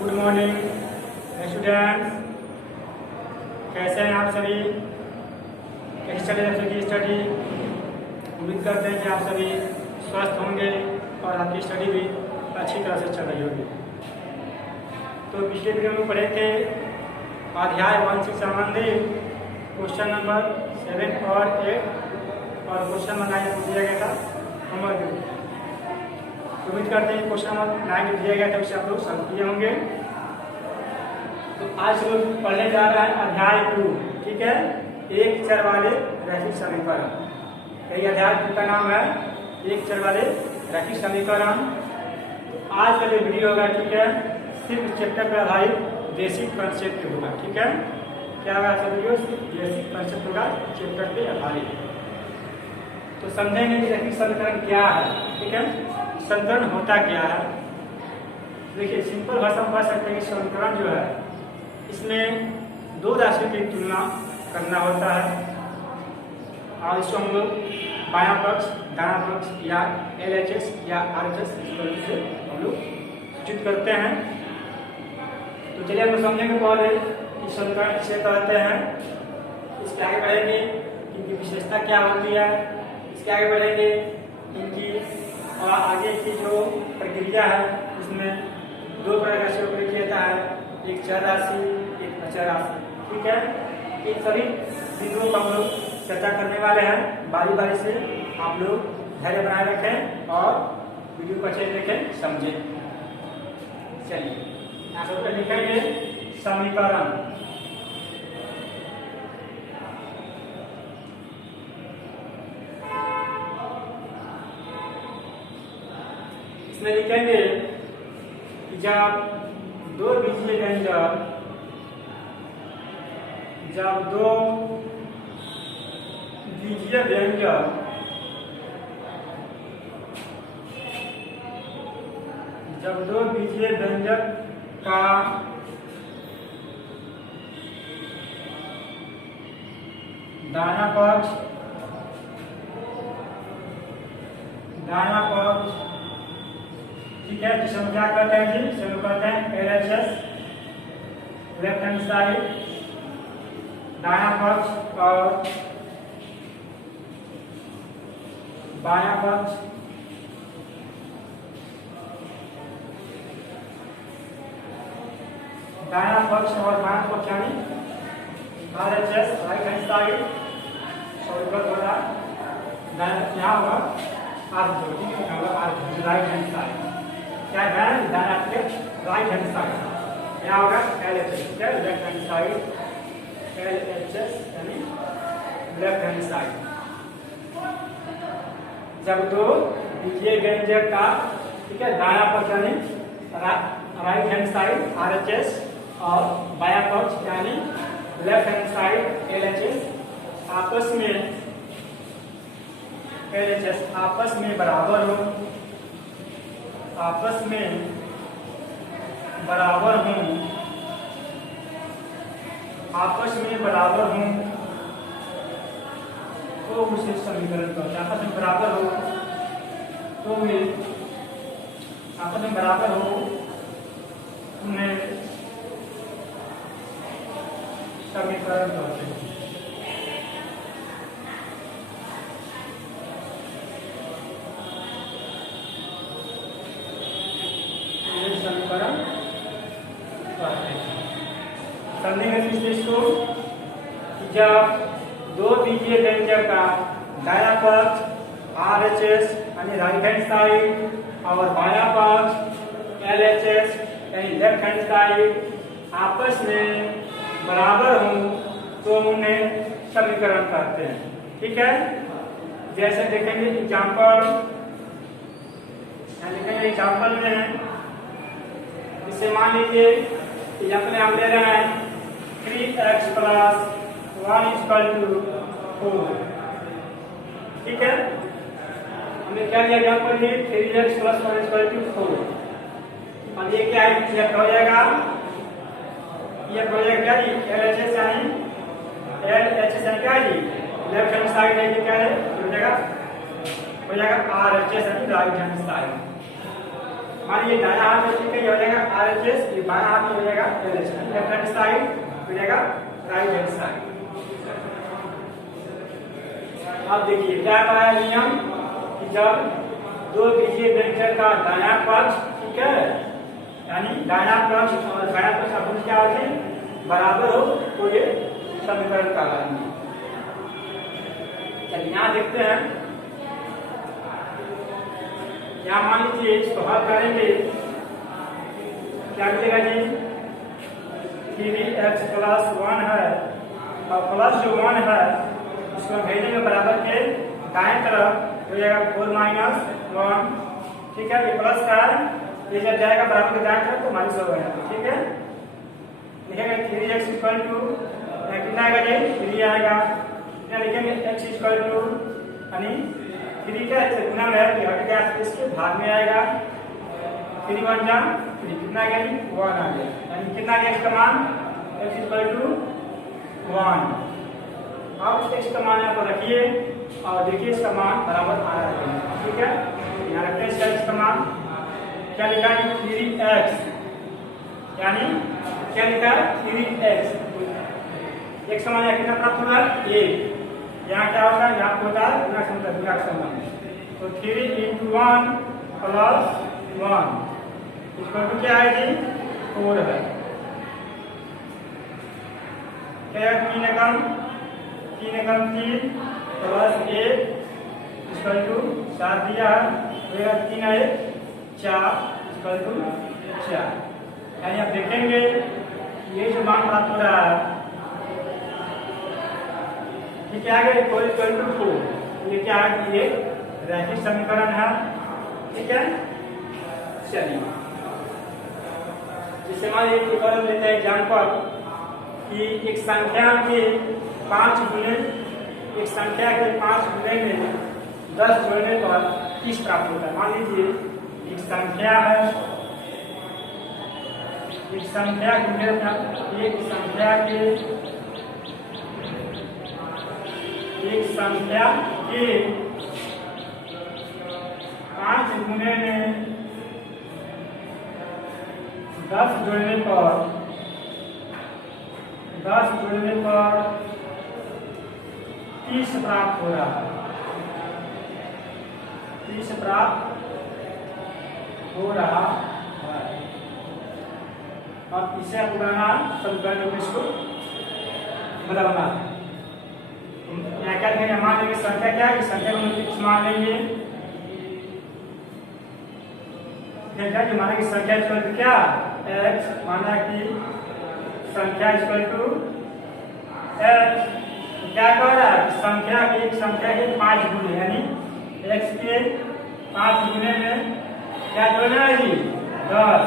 Good morning students, कैसे हैं आप सभी? कैसी चल रही है आप सभी स्टडी? उम्मीद करते हैं कि आप सभी स्वस्थ होंगे और आपकी स्टडी भी अच्छी तरह से चल रही होगी। तो पिछले वीडियो में पढ़े थे अध्याय 1 से संबंधित क्वेश्चन नंबर 7 और 8 और क्वेश्चन नंबर 9 दिया गया था होमवर्क। उम्मीद करते हैं क्वेश्चन नंबर 9 दिया गया था उसे आप लोग समझ किए होंगे। तो आज लोग पढ़ने जा रहे हैं अध्याय 2, ठीक है, एक चर वाले रैखिक समीकरण। यही अध्याय 2 का नाम है, एक चर वाले रैखिक समीकरण। आज का जो वीडियो होगा, ठीक है, सिर्फ चैप्टर पर आधारित बेसिक कंसेप्ट होगा, ठीक है। क्या होगा आज का वीडियो? सिर्फ बेसिक कंसेप्ट होगा चैप्टर पे आधारित। तो समझेंगे कि रैखिक समीकरण क्या है, ठीक है, समीकरण होता क्या है। देखिए, सिंपल भाषा में कह सकते हैं कि समीकरण जो है इसमें दो राशियों की तुलना करना होता है और इसको हम लोग बायां पक्ष, दायां पक्ष या LHS या RHS इस तरह से हम लोग सूचित करते हैं। तो चलिए हम समझेंगे पहले कि समीकरण किसे कहते हैं, इसके आगे बढ़ेंगे इनकी विशेषता क्या होती है, इसके आगे बढ़ेंगे इनकी और आगे की जो प्रक्रिया है उसमें दो प्रकार से उपयोग किया जाता है, एक चर राशि, एक अचर राशि, ठीक है। इन सभी बिंदुओं का हम लोग चर्चा करने वाले हैं। बारी बारी से आप लोग धैर्य बनाए रखें और वीडियो को अच्छे से देखें, समझें। चलिए यहाँ सबसे लिखेंगे समीकरण। इसमें लिखेंगे कि जब दो बीजीय व्यंजक जब दो बीजीय व्यंजक का दायां पक्ष ठीक है, जिसे हम क्या कहते हैं जी, इसे हम कहते हैं LHS, लेफ्ट हैंड साइड दायां पक्ष और बायां पक्ष। दायां पक्ष और बायां पक्ष यानी RHS राइट हैंड साइड, यहाँ होगा R2, ठीक है, R2 राइट हैंड साइड, क्या है राइट हैंड साइड, यहाँ होगा LHS, ठीक है, लेफ्ट हैंड साइड, LHS यानी लेफ्ट हैंड साइड। जब दो बीजीय व्यंजक का, ठीक है, दायां पक्ष यानी राइट हैंड साइड RHS और बायां पक्ष यानी लेफ्ट हैंड साइड LHS आपस में बराबर हो, तो उसे समीकरण कहते हैं। आपस में बराबर हो तो उन्हें समीकरण कहते हैं। समीकरण कहते हैं। समझेंगे इस चीज को, जब दो बीजीय व्यंजक का दायां पक्ष RHS यानी राइट हैंड साइड और बायां पक्ष LHS यानी लेफ्ट हैंड साइड आपस में बराबर हो तो उन्हें समीकरण कहते हैं, ठीक है। जैसे देखेंगे एग्जाम्पल, लिखेंगे एग्जाम्पल में, इसे मान लीजिए एग्जाम्पल में हम ले रहे हैं 3x + 1 = 4, ठीक है। हमने क्या लिया एग्जाम्पल में 3x + 1 = 4 और ये क्या है, ये हो जाएगा, ये हो जाएगा क्या जी, LHS यानी क्या है जी, लेफ्ट हैंड साइड है, ये क्या है, हो जाएगा RHS यानी राइट हैंड साइड। मान लीजिए दायां हाथ में, ठीक है, ये हो जाएगा RHS, ये बायां हाथ हो जाएगा LH, लेफ्ट हैंड साइड हो जाएगा राइट हैंड साइड। अब देखिए क्या पाया नियम कि जब दो बीजीय व्यंजक का दायां पक्ष, ठीक है, यानी दायां पक्ष और बायां पक्ष का क्या होते हैं बराबर हो तो ये समीकरण कहलाएंगे। चलिए यहाँ देखते हैं, यहाँ मान लीजिए इसको हल करेंगे, क्या मिलेगा जी 3x + 1 है और प्लस जो 1 है इसको भेजने में बराबर के दाएं तरफ हो जाएगा 4 - 1, ठीक है, ये प्लस का है, ये जब जाएगा बराबर के दाएं तरफ तो माइनस हो जाएगा, ठीक है। लिखेंगे 3x = कितना आएगा जी 3 आएगा, क्या लिखेंगे x = यानी 3 का से गुना में है कि हट गया इसके भाग में आएगा, 3 × 1 = 3, कितना गया 1 आ गया, यानी कितना गया x का मान x = 1। अब इस x का मान यहाँ पर रखिए और देखिए इसका मान बराबर आ रहा है, ठीक है। यहाँ रखते हैं x का मान, क्या लिखा है 3x, यानी क्या लिखा है 3x, x का मान कितना प्राप्त होगा 1, यहाँ क्या होगा यहाँ होता है गुणा का समान, तो 3 × 1 + 1 इसको क्या है जी 4 है, क्या 3 × 3 + 1 = 7 दिया है, 3 × 1 = 4 4, यानी आप देखेंगे ये जो मान प्राप्त हो रहा है ये क्या है 4 = 4, ये क्या है ये रैखिक समीकरण है, ठीक है। चलिए जिससे मान लीजिए उदाहरण लेते हैं एग्जाम्पल कि एक संख्या के 5 गुणे में 10 जोड़ने पर 30 प्राप्त होता है। मान लीजिए एक संख्या है, एक संख्या के 5 गुणे में 10 जोड़ने पर 30 प्राप्त हो रहा है, 30 प्राप्त हो रहा है। अब इसे पुराना समीकरण में इसको बदलना है। यहाँ क्या लिखेंगे, मान लेंगे संख्या क्या है, संख्या को मान लेंगे कि माना कि संख्या क्या x, माना कि संख्या = x, क्या कह रहा है संख्या की एक संख्या के 5 गुणे, यानी x के 5 गुणे में क्या जोड़ना है जी 10,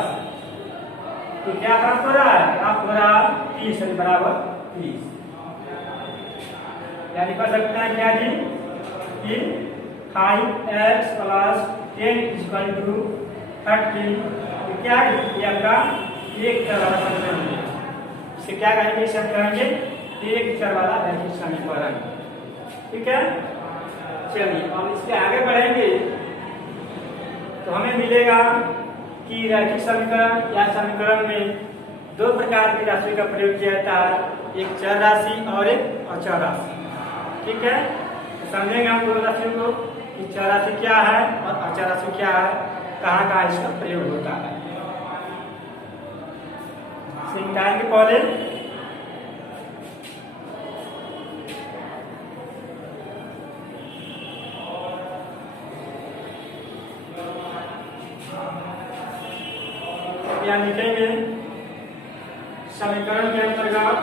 तो क्या प्राप्त हो रहा है, प्राप्त हो रहा 30 बराबर 30, यानी कर सकते हैं क्या जी कि 5x + 10 = 30, क्या है ये आपका एक चर वाला समीकरण है। इसे क्या कहेंगे, इसे हम कहेंगे एक चर वाला रैखिक समीकरण, ठीक है। चलिए अब इसके आगे बढ़ेंगे तो हमें मिलेगा कि रैखिक समीकरण या समीकरण में 2 प्रकार की राशि का प्रयोग किया जाता है, एक चर राशि और एक अचर राशि, ठीक है। तो समझेंगे हम दोनों राशियों को कि चर राशि क्या है और अचर राशि क्या है, कहाँ कहाँ इसका प्रयोग होता है। निकालेंगे पहले यहाँ लिखेंगे समीकरण के अंतर्गत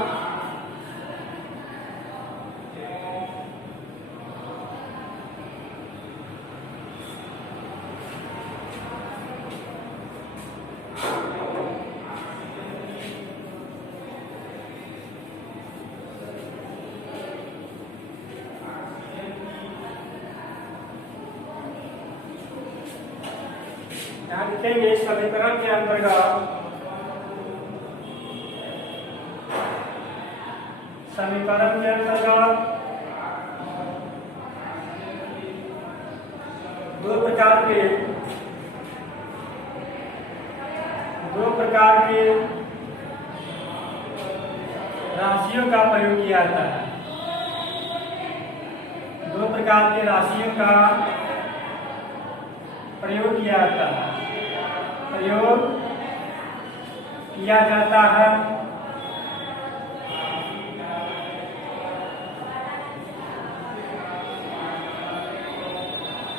यहाँ लिखेंगे समीकरण के अंतर्गत दो दो प्रकार के राशियों का प्रयोग किया जाता है। दो प्रकार के राशियों का प्रयोग किया जाता है। प्रयोग किया जाता है।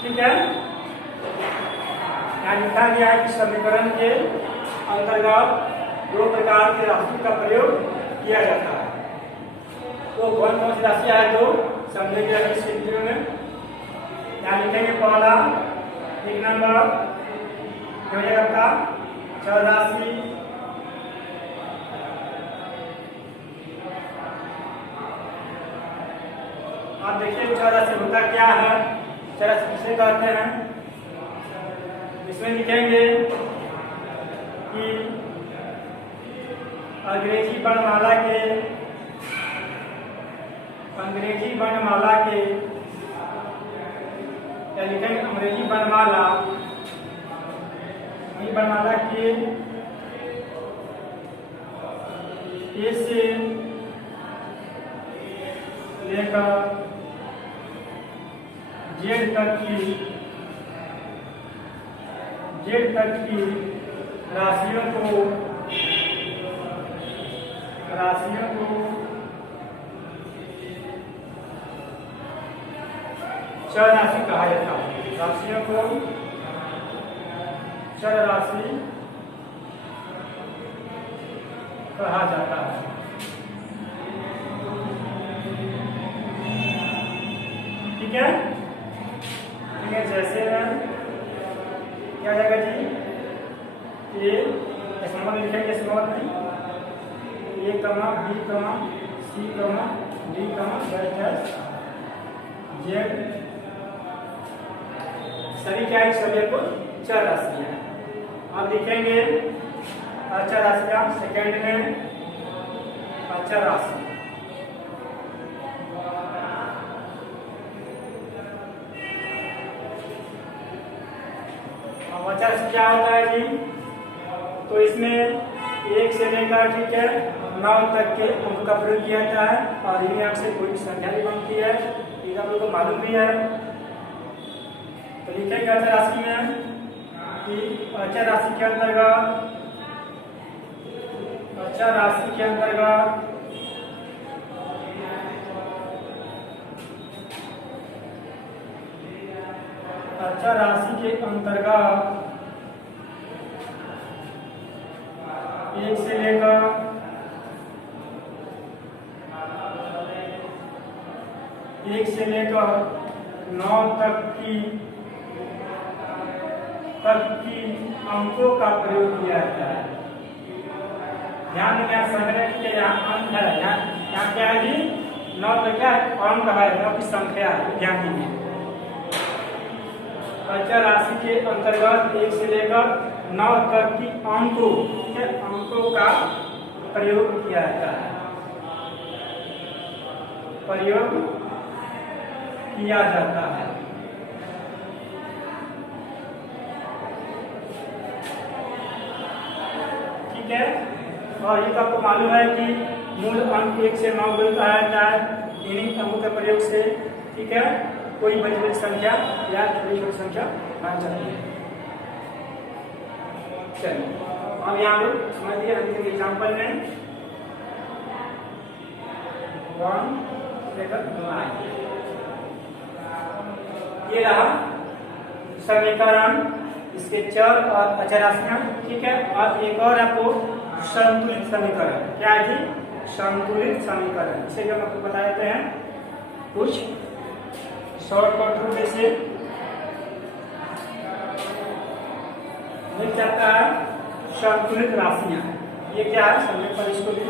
ठीक है, यहाँ लिखा गया है कि समीकरण के अंतर्गत दो प्रकार के राशि का प्रयोग किया जाता है। तो कौन कौन सी राशि है तो समझेंगे इस वीडियो में। यहाँ लिखेंगे पहला एक नंबर हो जाएगा चर राशि, आप देखिए चर राशि होता क्या है, चर राशि किसे कहते हैं। इसमें लिखेंगे कि अंग्रेजी वर्णमाला के या लिखेंगे अंग्रेजी वर्णमाला के ए से लेकर जेड तक की राशियों को चर राशि कहा जाता है। राशियों को चर राशि कहा जाता है। ठीक है, ठीक है, जैसे क्या जाएगा जी, ए स्मॉल लिखेंगे, स्मॉल नहीं, ए कमा बी कमा सी कमा डी कमा जेड, सभी क्या है, सभी को चर राशि है। अब लिखेंगे अचर राशि का सेकंड में अचर राशि। अब अचर राशि क्या होता है जी, तो इसमें एक से लेकर ठीक है 9 तक के अंक का प्रयोग किया जाता है और इन्हीं अंक से कोई संख्या भी बनती है, ये आप लोगों को मालूम भी है। तो लिखेंगे अचर राशि में कि अचर राशि के अंतर्गत अचर राशि के अंतर्गत एक से लेकर 9 तक की अंकों का प्रयोग किया जाता है। ध्यान देना, संग्रह के यहाँ अंक है, यहाँ क्या है जी, 9 तक क्या अंक है, 9 की संख्या है, ध्यान दीजिए। अचर राशि के अंतर्गत 1 से लेकर 9 तक की अंकों का प्रयोग किया जाता है। प्रयोग किया जाता है। ठीक है, और ये तो आपको मालूम है कि मूल अंक 1 से 9 तक कहा जाता है इन्हीं अंकों के प्रयोग से। ठीक है, कोई बड़ी संख्या या छोटी संख्या आ जाती है। चलिए अब यहाँ पे समझिए, हम एग्जाम्पल में 1 लेकर 9 ये रहा समीकरण, इसके चर और अचर राशियां। ठीक है, अब एक और आपको संतुलित समीकरण, क्या है जी, संतुलित समीकरण, इसे जो हम आपको बता देते हैं कुछ शॉर्टकट रूप से मिल जाता है। संतुलित राशियां ये क्या है, समझे पर इसको भी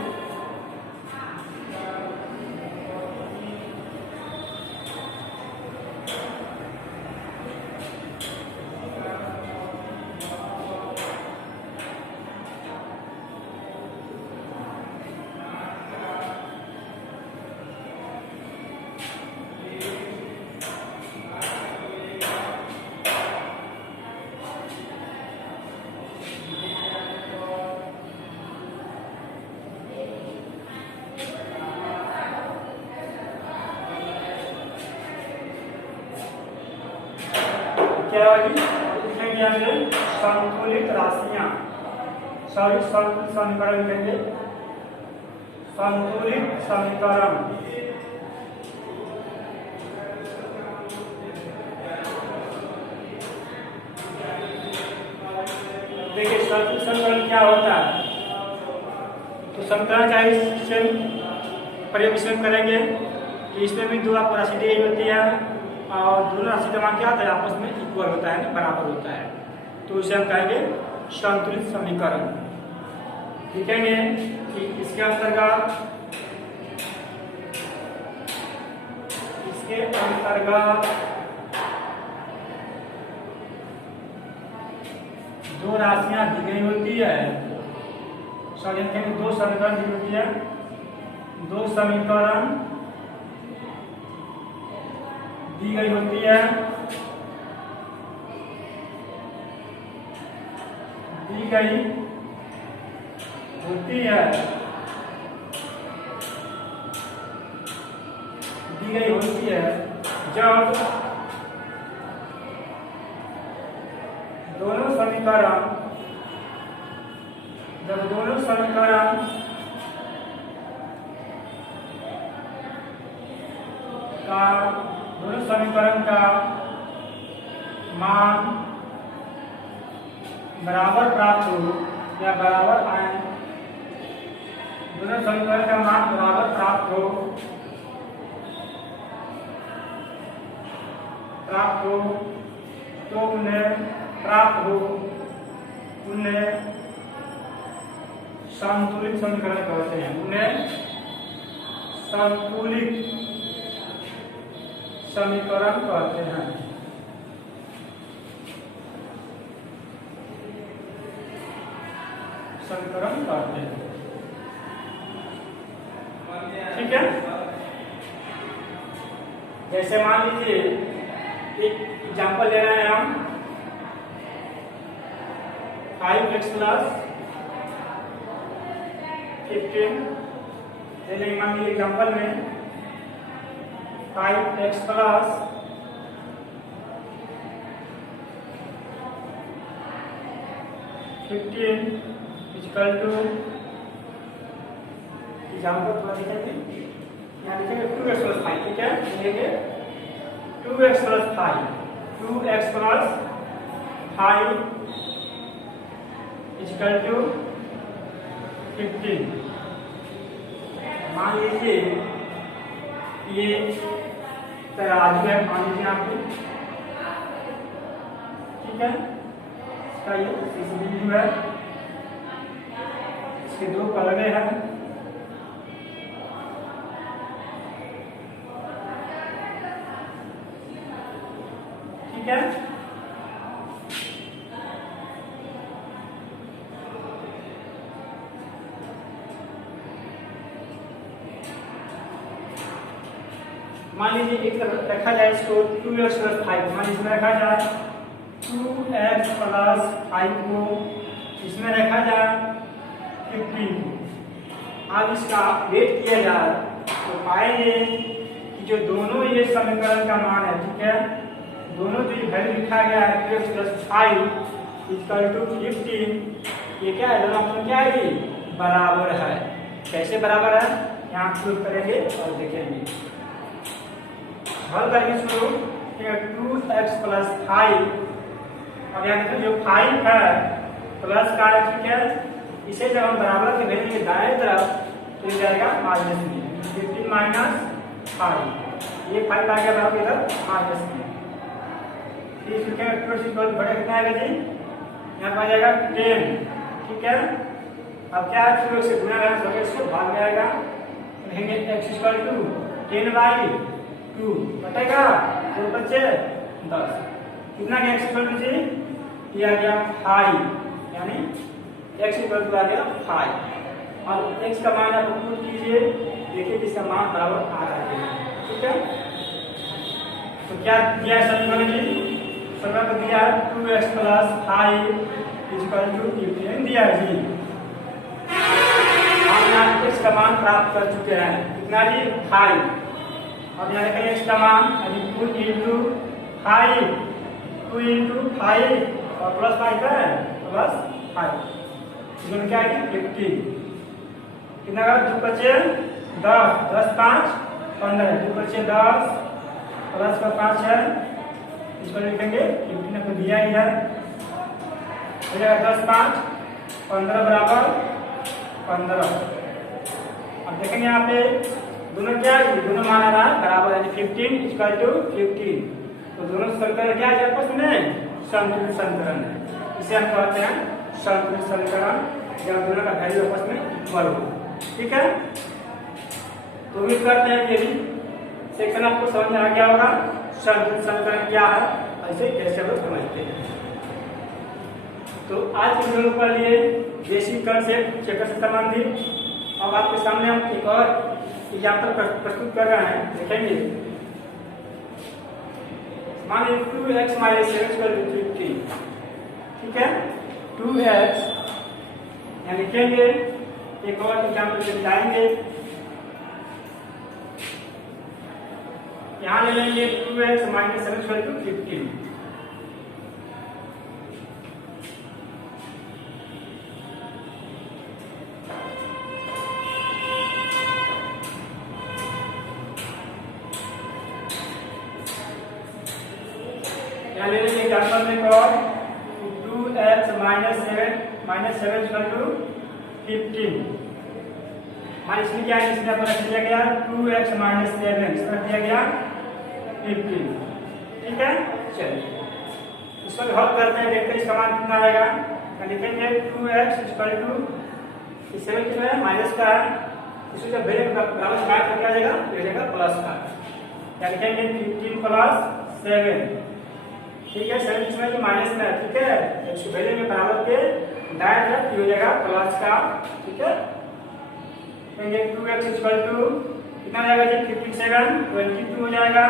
होगी, लिखेंगे हमने संतुलित राशियां, संतुलित समीकरण लिखेंगे, संतुलित समीकरण। देखिए संतुलित समीकरण क्या होता है, तो समीकरण का इससे प्रयोग इसमें करेंगे कि इसमें भी दो आपको राशि दी होती है और दोनों राशि का मान क्या होता है, आपस में इक्वल होता है, बराबर होता है, तो इसे हम कहेंगे संतुलित समीकरण। लिखेंगे कि इसके अंतर्गत दो राशियां दी गई होती है, सॉरी दो समीकरण दी होती है, दो समीकरण दी गई होती है, दी गई होती है, दी गई होती है जब दोनों समीकरण का मान बराबर प्राप्त हो या बराबर आए, दोनों समीकरण का मान बराबर प्राप्त हो तो उन्हें संतुलित समीकरण कहते हैं, उन्हें संतुलित समीकरण कहते हैं। समीकरण कहते हैं, ठीक है। जैसे मान लीजिए एक एग्जाम्पल ले रहे हैं हम, 5x + 15, मान लीजिए एग्जाम्पल में 5x + 15 इक्वल टू, एग्जाम्पल थोड़ा लिखेंगे, यहाँ लिखेंगे 2x + 5, ठीक है, लिखेंगे 2x + 5 इक्वल टू 15। मान लीजिए ये तराजू है, मान लीजिए आपको, ठीक है, इसका ये बिंदु है, इसके दो पलड़े हैं, ठीक है। मान लीजिए एक तरफ रखा जाए इसको 2x + 5, मान इसमें रखा जाए 2x + 5 को, इसमें रखा जाए 15। अब इसका वेट किया जाए तो पाएंगे कि जो दोनों ये समीकरण का मान है, ठीक है, दोनों जो वैल्यू लिखा गया है 2x + 5 इक्वल टू 15, ये क्या है, दोनों ऑप्शन क्या है, ये बराबर है। कैसे बराबर है, यहाँ प्रूव करेंगे और देखेंगे। हल करेंगे इसको, 2x + 5, अब यहाँ देखो जो 5 है प्लस का है, ठीक है, इसे जब हम बराबर के भेजेंगे दाएं तरफ तो ये जाएगा -में, 15 - 5, ये 5 आ गया बराबर इधर -में, फिर इसके बड़े कितना आएगा जी, यहाँ पर आ जाएगा 10, ठीक है। अब क्या है, 2 से गुणा करना होगा, इसको भाग में आएगा, लिखेंगे x = 10/2 बटेगा 2 × 5 = 10, कितना गया x = जी, ये आ गया 5, यानी x = आ गया 5, और x का मान आप पुट कीजिए, देखिए इसका मान बराबर आ रहा है, ठीक है। तो क्या दिया है समीकरण जी, समीकरण को दिया 2x + 5 = 15 दिया है जी। हम यहाँ x का मान प्राप्त कर चुके हैं, कितना जी, 5। अब यहाँ देखें x का मान 2 × 5 2 इंटू 5 और प्लस 5 है प्लस 5, इसमें क्या है 15, कितना का 2 बचे 10, 10 5 15, 2 बचे 10 प्लस का 5 है, इसको लिखेंगे 15 आपको दिया ही है, हो जाएगा 10 5 15 बराबर 15। अब देखेंगे यहाँ पे दोनों क्या है, दोनों मान आ रहा है बराबर है 15 इक्वल टू 15, तो दोनों समीकरण क्या है आपस में संतुलित समीकरण है, इसे हम कहते हैं संतुलित समीकरण जब दोनों का वैल्यू आपस में इक्वल हो। ठीक है, तो उम्मीद करते हैं ये भी सेक्शन आपको समझ में आ गया होगा, संतुलित समीकरण क्या है, ऐसे कैसे लोग समझते हैं। तो आज के वीडियो पर लिए बेसिक कंसेप्ट चैप्टर से संबंधित अब आपके सामने हम एक और एग्जाम्पल प्रस्तुत कर रहे हैं, देखेंगे। मान लीजिए 2x माइनस 7 ठीक है, 2x यहाँ लिखेंगे, एक और एग्जाम्पल से बताएंगे। यहाँ ले लेंगे 2x माइनस 7 15, यहाँ ले लेंगे एग्जाम्पल में और 2x माइनस 7 इक्वल टू 15, मान इसमें क्या है, इसमें अपन रख दिया गया 2x माइनस 7 इसमें रख दिया गया 15। ठीक है, चलिए इसको हल करते हैं, देखते हैं इसका मान कितना आएगा। लिखेंगे 2x इक्वल टू 7 कितना है माइनस का है, इसको जब भेजेंगे बराबर क्या आ जाएगा, भेजेगा प्लस का, क्या लिखेंगे 15 प्लस 7। ठीक है, 7 इसमें जो माइनस में है, ठीक है, इसको भेजेंगे बराबर के दाएं तरफ हो जाएगा प्लस का। ठीक है, 2x इक्वल टू कितना जाएगा जी 57 22 हो जाएगा।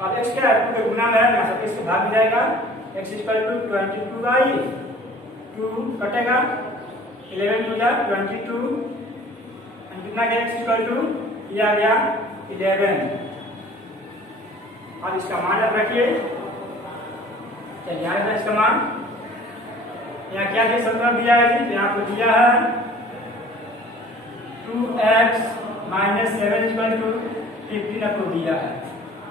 अब x क्या है, 2 का गुना है, यहाँ से इससे भाग जाएगा, x इक्वल टू 22 बाई 2 कटेगा 11 हो जाएगा 22, कितना गया x इक्वल टू ये आ गया 11। अब इसका मान आप रखिए, चलिए यहाँ है इसका मान, यहाँ क्या दिया 17 दिया है जी, यहाँ पर दिया है 2x माइनस 7 इक्वल टू 15 आपको दिया है,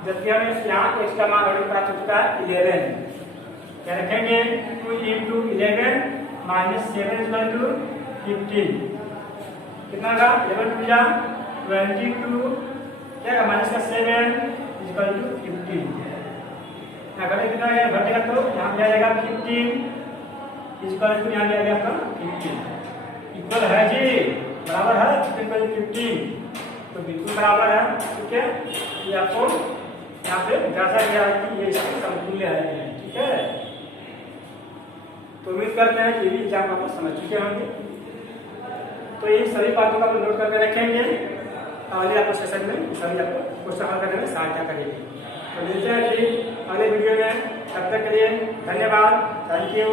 जबकि हमें यहाँ x का मान ऑलरेडी प्राप्त हो चुका है 11, क्या रखेंगे 2 इंटू 11 माइनस 7 इक्वल टू 15, कितना का 11 टू जा 22, क्या माइनस का 7 इक्वल टू 15, यहाँ घटे कितना घटेगा तो यहाँ पे आ जाएगा 15 इक्वल टू यहाँ पे आ गया आपका 15, इक्वल है जी, बराबर है 15, तो बिल्कुल बराबर है। ठीक है, ये आपको यहाँ पे दर्शाया गया है कि ये इसके समतुल्य है। ठीक है, तो उम्मीद करते हैं कि ये भी एग्जाम आपको समझ चुके होंगे, तो ये सभी बातों का नोट करके रखेंगे, अगले आपको सेशन में सभी आपको क्वेश्चन हल करने में सहायता करेगी। तो मिलते हैं फिर अगले वीडियो में, तब तक के लिए धन्यवाद, थैंक यू।